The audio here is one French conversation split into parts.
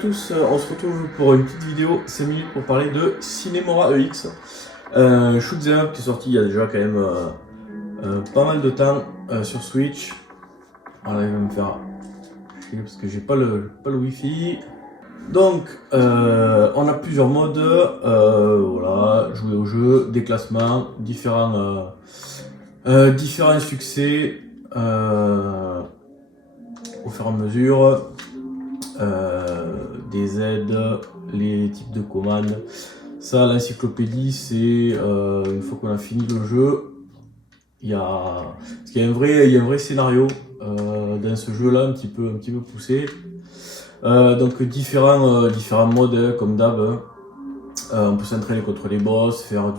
tous, on se retrouve pour une petite vidéo 5 minutes pour parler de Cinemora EX, shoot 'em up qui est sorti il y a déjà quand même pas mal de temps sur Switch. Voilà, il va me faire chier parce que j'ai pas le wifi. Donc on a plusieurs modes, voilà, jouer au jeu, des classements, différents succès au fur et à mesure. Des aides, les types de commandes. Ça, l'encyclopédie, c'est une fois qu'on a fini le jeu, parce qu'il y a un vrai scénario dans ce jeu-là, un petit peu poussé. Donc différents modes comme d'hab. On peut s'entraîner contre les boss, faire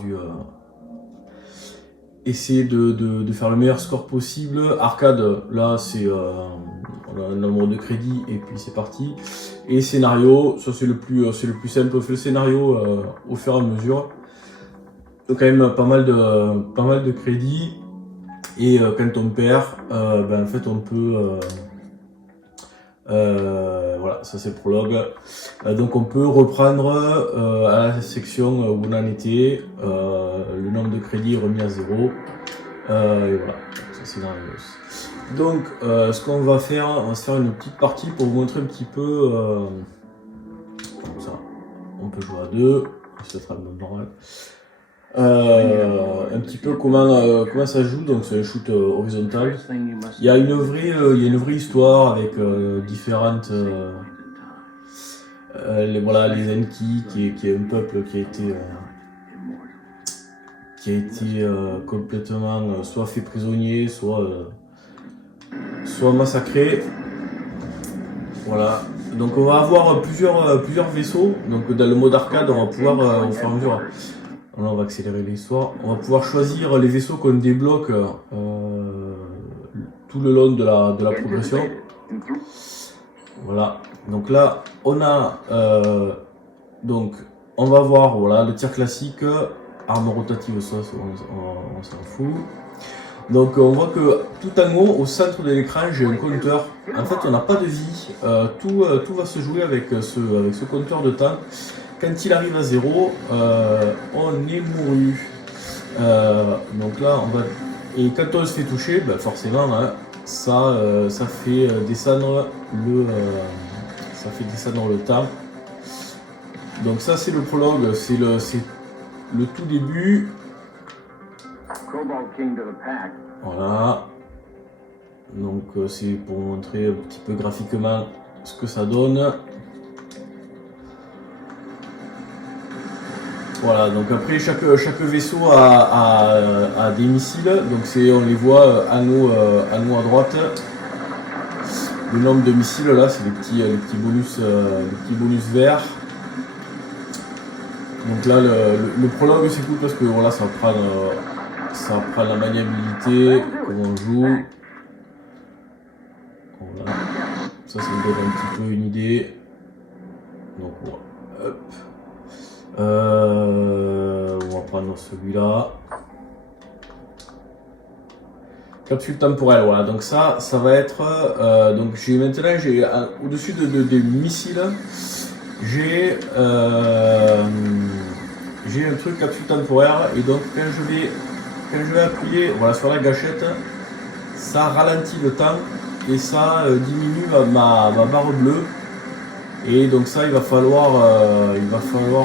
essayer de faire le meilleur score possible. Arcade, là c'est on a un nombre de crédits et puis c'est parti. Et scénario, ça c'est le plus simple. On fait le scénario au fur et à mesure. Donc quand même pas mal de crédits. Et quand on perd, en fait on peut voilà, ça c'est le prologue. Donc on peut reprendre à la section où on en était, le nombre de crédits remis à 0. Et voilà, ça c'est dans les boss. Donc ce qu'on va faire, on va se faire une petite partie pour vous montrer un petit peu comme ça. On peut jouer à 2, ça sera le mode normal. Un petit peu comment ça joue. Donc c'est un shoot horizontal. Il y a une vraie histoire avec différentes les Enki qui est un peuple qui a été complètement soit fait prisonnier, soit massacré. Voilà. Donc on va avoir plusieurs vaisseaux. Donc dans le mode arcade, on va pouvoir au fur et à mesure. Là, on va accélérer l'histoire. On va pouvoir choisir les vaisseaux qu'on débloque tout le long de la progression. Voilà. Donc là, on a on va voir voilà le tir classique, arme rotative, ça on s'en fout. Donc on voit que tout en haut, au centre de l'écran, j'ai un compteur. En fait, on n'a pas de vie. Tout va se jouer avec ce compteur de temps. Quand il arrive à 0, on est mouru. Donc là, et quand on se fait toucher, forcément, hein, ça fait descendre le temps. Donc ça, c'est le prologue, c'est le tout début. Voilà. Donc c'est pour montrer un petit peu graphiquement ce que ça donne. Voilà, donc après chaque vaisseau a des missiles, donc on les voit en haut à droite. Le nombre de missiles là, c'est les petits bonus verts. Donc là le prologue c'est cool parce que voilà, ça prend la maniabilité, comment on joue. Voilà. Ça me donne un petit peu une idée. Donc voilà. Hop. On va prendre celui-là. Capsule temporelle, voilà. Donc ça va être. Donc j'ai au-dessus des missiles, j'ai un truc capsule temporaire et donc quand je vais appuyer voilà sur la gâchette, ça ralentit le temps et ça diminue ma barre bleue. Et donc ça, il va falloir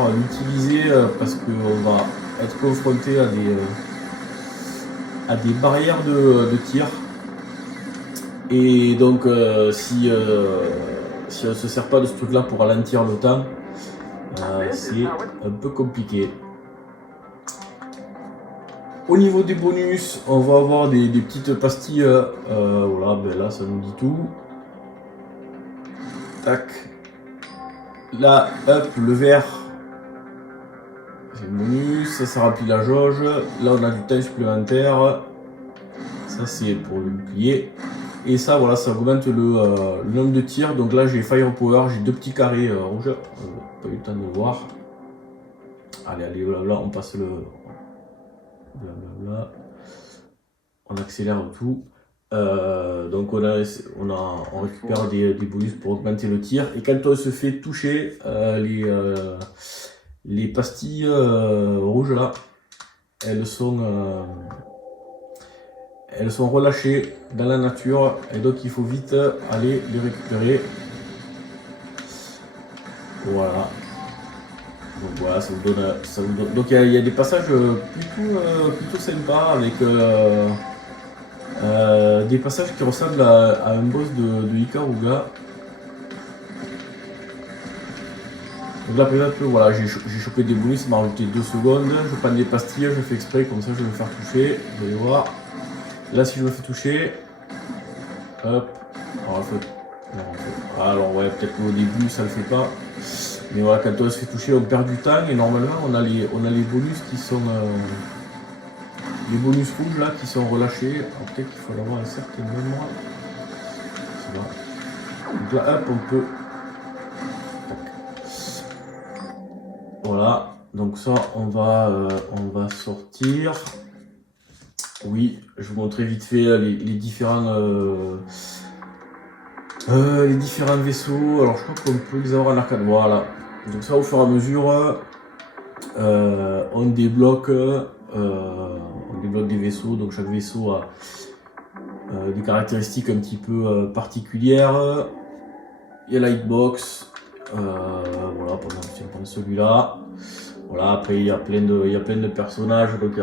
l'utiliser parce qu'on va être confronté à des barrières de tir. Et donc si on ne se sert pas de ce truc-là pour ralentir le temps, c'est un peu compliqué. Au niveau des bonus, on va avoir des petites pastilles. Voilà, là ça nous dit tout. Tac. Là, hop, le vert, c'est le bonus, ça remplit la jauge. Là, on a du temps supplémentaire. Ça, c'est pour le bouclier. Et ça, voilà, ça augmente le nombre de tirs. Donc là, j'ai Firepower, j'ai 2 petits carrés rouges. Pas eu le temps de le voir. Allez, blabla, on passe le blablabla. On accélère tout. Donc on récupère des bonus pour augmenter le tir. Et quand on se fait toucher, les pastilles rouges là, elles sont relâchées dans la nature. Et donc il faut vite aller les récupérer. Voilà. Donc voilà, ça vous donne. Donc il y a des passages plutôt sympas avec des passages qui ressemblent à un boss de Ikaruga. Donc là par exemple, voilà, j'ai chopé des bonus, ça m'a rajouté 2 secondes. Je prends des pastilles, je fais exprès, comme ça je vais me faire toucher. Vous allez voir. Là si je me fais toucher, hop, alors ouais, peut-être qu'au début ça le fait pas. Mais voilà, quand on se fait toucher, on perd du temps et normalement on a les bonus qui sont les bonus rouges là qui sont relâchés. Alors peut-être qu'il faut avoir un certain nombre. C'est là. Donc là, hop, on peut. Voilà. Donc ça, on va sortir. Oui, je vous montrer vite fait les différents vaisseaux. Alors je crois qu'on peut les avoir en arcade. Voilà. Donc ça, au fur et à mesure, on débloque des vaisseaux. Donc chaque vaisseau a des caractéristiques un petit peu particulières. Il y a la hitbox. Voilà, par exemple, si on prend celui-là. Voilà, après il y a plein de personnages. Donc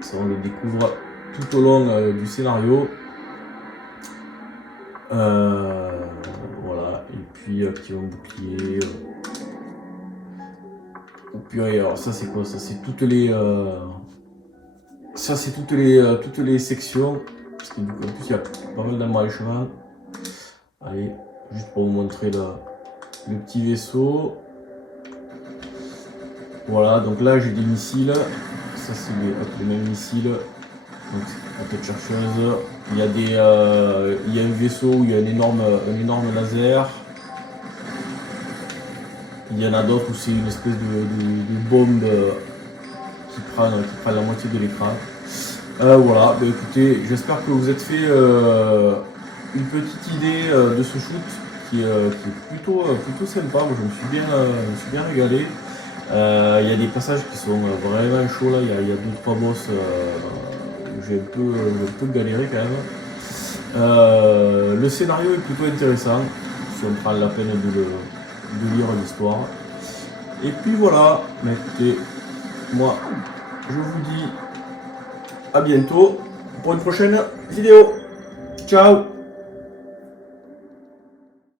ça, on le découvre tout au long du scénario. Voilà, et puis qui ont bouclier. Et puis alors ça c'est quoi? Ça c'est toutes les sections. Parce qu'en plus il y a pas mal d'embranchements. Allez, juste pour vous montrer le petit vaisseau. Voilà, donc là j'ai des missiles. Ça c'est les mêmes missiles. Donc la tête chercheuse. Il y a un vaisseau où il y a un énorme laser. Il y en a d'autres où c'est une espèce de bombe qui prend la moitié de l'écran. Voilà, bah écoutez, j'espère que vous êtes fait une petite idée de ce shoot qui est plutôt sympa. Moi, je me suis bien régalé. Il y a des passages qui sont vraiment chauds là. Il y a 2-3 boss où j'ai un peu galéré quand même. Le scénario est plutôt intéressant si on prend la peine de lire l'histoire. Et puis voilà, mais écoutez, moi je vous dis à bientôt pour une prochaine vidéo. Ciao!